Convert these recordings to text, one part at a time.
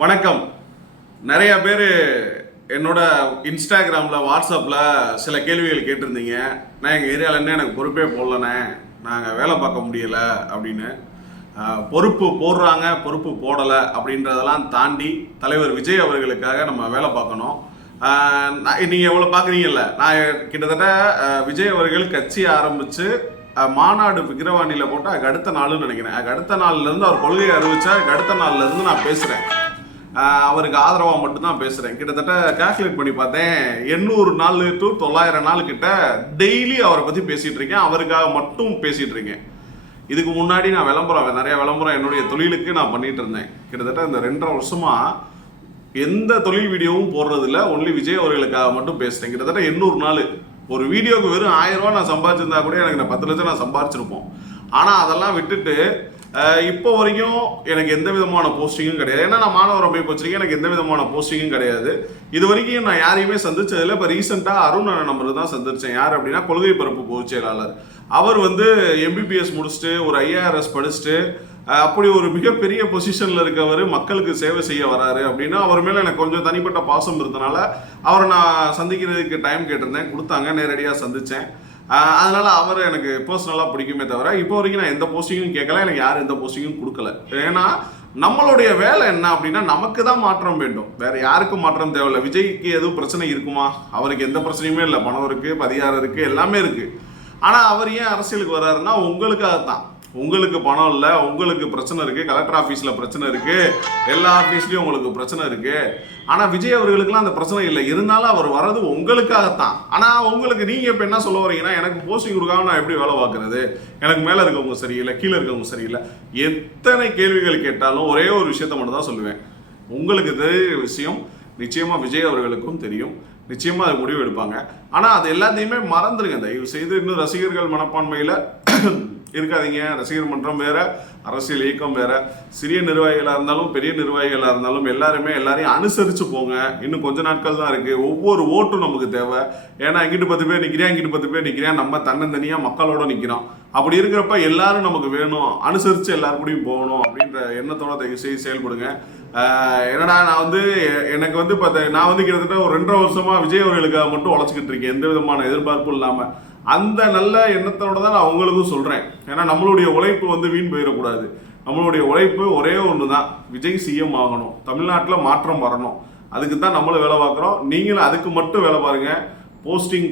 வணக்கம். நிறைய பேர் என்னோட இன்ஸ்டாகிராமில் வாட்ஸ்அப்பில் சில கேள்விகள் கேட்டிருந்தீங்க. நான் எங்கள் ஏரியாவிலேருந்தே எனக்கு பொறுப்பே போடலண்ணே, நாங்கள் வேலை பார்க்க முடியலை அப்படின்னு. பொறுப்பு போடுறாங்க, பொறுப்பு போடலை அப்படின்றதெல்லாம் தாண்டி தலைவர் விஜய் அவர்களுக்காக நம்ம வேலை பார்க்கணும். நீங்கள் எவ்வளோ பார்க்குறீங்கல்ல, நான் கிட்டத்தட்ட விஜய் அவர்கள் கட்சி ஆரம்பித்து மாநாடு விக்கிரவாண்டியில் போட்டு அதுக்கு அடுத்த நாள்னு நினைக்கிறேன். அதுக்கு அடுத்த நாள்லேருந்து அவர் கொள்கையை அறிவிச்சா அதுக்கு அடுத்த நாள்லேருந்து நான் பேசுகிறேன். அவருக்கு ஆதரவாக மட்டும்தான் பேசுகிறேன். கிட்டத்தட்ட கால்குலேட் பண்ணி பார்த்தேன், 800 நாள் டு 900 நாள் கிட்ட டெய்லி அவரை பற்றி பேசிகிட்டு இருக்கேன், அவருக்காக மட்டும் பேசிகிட்டு இருக்கேன். இதுக்கு முன்னாடி நான் நிறைய விளம்பரம் என்னுடைய தொழிலுக்கு நான் பண்ணிகிட்டு இருந்தேன். கிட்டத்தட்ட இந்த 2.5 வருஷமாக எந்த தொழில் வீடியோவும் போடுறதில்ல, ஒன்லி விஜய் அவர்களுக்காக மட்டும் பேசுகிறேன். கிட்டத்தட்ட 800 நாள். ஒரு வீடியோவுக்கு வெறும் 1000 ரூபா நான் சம்பாதிச்சிருந்தா கூட எனக்கு நான் 10 லட்சம் நான் சம்பாதிச்சிருப்போம். ஆனால் அதெல்லாம் விட்டுட்டு இப்போ வரைக்கும் எனக்கு எந்த விதமான போஸ்டிங்கும் கிடையாது. ஏன்னா நான் மாணவர் அமைப்பு வச்சிருக்கேன், எனக்கு எந்த விதமான போஸ்டிங்கும் கிடையாது. இது வரைக்கும் நான் யாரையுமே சந்திச்சதில்லை. இப்போ ரீசெண்டாக அருண் நம்பர் தான் சந்திச்சேன். யார் அப்படின்னா கொள்கை பரப்பு பொதுச் செயலாளர். அவர் MBBS முடிச்சுட்டு ஒரு IARS படிச்சுட்டு அப்படி ஒரு மிகப்பெரிய பொசிஷனில் இருக்கவர் மக்களுக்கு சேவை செய்ய வராரு அப்படின்னா அவர் மேலே எனக்கு கொஞ்சம் தனிப்பட்ட பாசம் இருந்தனால அவரை நான் சந்திக்கிறதுக்கு டைம் கேட்டிருந்தேன், கொடுத்தாங்க, நேரடியாக சந்தித்தேன். அதனால் அவர் எனக்கு பர்சனலாக பிடிக்குமே தவிர இப்போ வரைக்கும் நான் எந்த போஸ்டிங்கும் கேட்கல, எனக்கு யாரும் எந்த போஸ்டிங்கும் கொடுக்கல. ஏன்னா நம்மளுடைய வேலை என்ன அப்படின்னா நமக்கு தான் மாற்றம் வேண்டும், வேற யாருக்கும் மாற்றம் தேவையில்லை. விஜய்க்கு எதுவும் பிரச்சனை இருக்குமா? அவருக்கு எந்த பிரச்சனையுமே இல்லை. பணம் இருக்குது, அதிகாரம் இருக்குது, எல்லாமே இருக்குது. ஆனால் அவர் ஏன் அரசியலுக்கு வர்றாருன்னா உங்களுக்காக தான். உங்களுக்கு பணம் இல்லை, உங்களுக்கு பிரச்சனை இருக்குது, கலெக்டர் ஆஃபீஸில் பிரச்சனை இருக்குது, எல்லா ஆஃபீஸ்லேயும் உங்களுக்கு பிரச்சனை இருக்குது. ஆனால் விஜய் அவர்களுக்குலாம் அந்த பிரச்சனை இல்லை. இருந்தாலும் அவர் வர்றது உங்களுக்காகத்தான். ஆனால் உங்களுக்கு நீங்கள் இப்போ என்ன சொல்ல வரீங்கன்னா, எனக்கு போஸ்டிங் கொடுக்காம நான் எப்படி வேலை பார்க்குறது, எனக்கு மேலே இருக்கவங்க சரியில்லை, கீழே இருக்கவங்க சரியில்லை, எத்தனை கேள்விகள் கேட்டாலும் ஒரே ஒரு விஷயத்த மட்டும் தான் சொல்லுவேன். உங்களுக்கு தெரிகிற விஷயம் நிச்சயமாக விஜய் அவர்களுக்கும் தெரியும், நிச்சயமாக அது முடிவு எடுப்பாங்க. ஆனால் அது எல்லாத்தையுமே மறந்துடுங்க. தயவு செய்து இன்னும் ரசிகர்கள் மனப்பான்மையில் இருக்காதீங்க. ரசிகர் மன்றம் வேற, அரசியல் இயக்கம் வேற. சிறிய நிர்வாகிகளாக இருந்தாலும் பெரிய நிர்வாகிகளாக இருந்தாலும் எல்லாரையும் அனுசரித்து போங்க. இன்னும் கொஞ்ச நாட்கள் தான் இருக்குது. ஒவ்வொரு ஓட்டும் நமக்கு தேவை. ஏன்னா இங்கிட்டு 10 பேர் நிற்கிறேன், இங்கிட்டு 10 பேர் நிற்கிறேன், நம்ம தன்னந்தனியாக மக்களோட நிற்கிறோம். அப்படி இருக்கிறப்ப எல்லாரும் நமக்கு வேணும், அனுசரித்து எல்லாரும் கூடயும் போகணும் அப்படின்ற எண்ணத்தோட தயவு செய்து செயல்படுங்க. என்னடா நான் எனக்கு நான் கிட்டத்தட்ட ஒரு 2.5 வருஷமாக விஜய் அவர்களுக்காக மட்டும் உழைச்சிக்கிட்டு இருக்கேன், எந்த விதமான எதிர்பார்ப்பும் இல்லாமல். அந்த நல்ல எண்ணத்தோட தான் நான் உங்களுக்கும் சொல்கிறேன். ஏன்னா நம்மளுடைய உழைப்பு வீண் போயிடக்கூடாது. நம்மளுடைய உழைப்பு ஒரே ஒன்று தான், விஜய் CM ஆகணும், தமிழ்நாட்டில் மாற்றம் வரணும். அதுக்கு தான் நம்மளும் வேலை பார்க்குறோம். நீங்களும் அதுக்கு மட்டும் வேலை பாருங்கள். போஸ்டிங்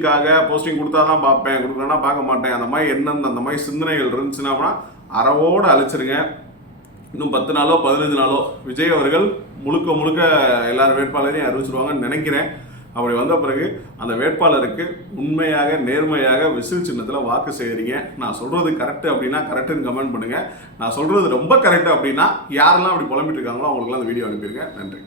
கொடுத்தா தான் பார்ப்பேன், கொடுக்கலன்னா பார்க்க மாட்டேன், அந்த மாதிரி எண்ணம், அந்த மாதிரி சிந்தனைகள் இருந்துச்சுன்னா அறவோடு அழைச்சிருங்க. இன்னும் 10 நாளோ 15 நாளோ விஜய் அவர்கள் முழுக்க எல்லாரும் வேட்பாளரையும் அறிவிச்சிருவாங்கன்னு நினைக்கிறேன். அப்படி வந்த பிறகு அந்த வேட்பாளருக்கு உண்மையாக நேர்மையாக விசில் சின்னத்தில் வாக்கு செய்கிறீங்க. நான் சொல்கிறது கரெக்டு அப்படின்னா கரெக்டுன்னு கமெண்ட் பண்ணுங்கள். நான் சொல்கிறது ரொம்ப கரெக்டு அப்படின்னா யாரெல்லாம் அப்படி புலம்பிட்டு இருக்காங்களோ அவங்களுக்குலாம் அந்த வீடியோ அனுப்பிடுங்க. நன்றி.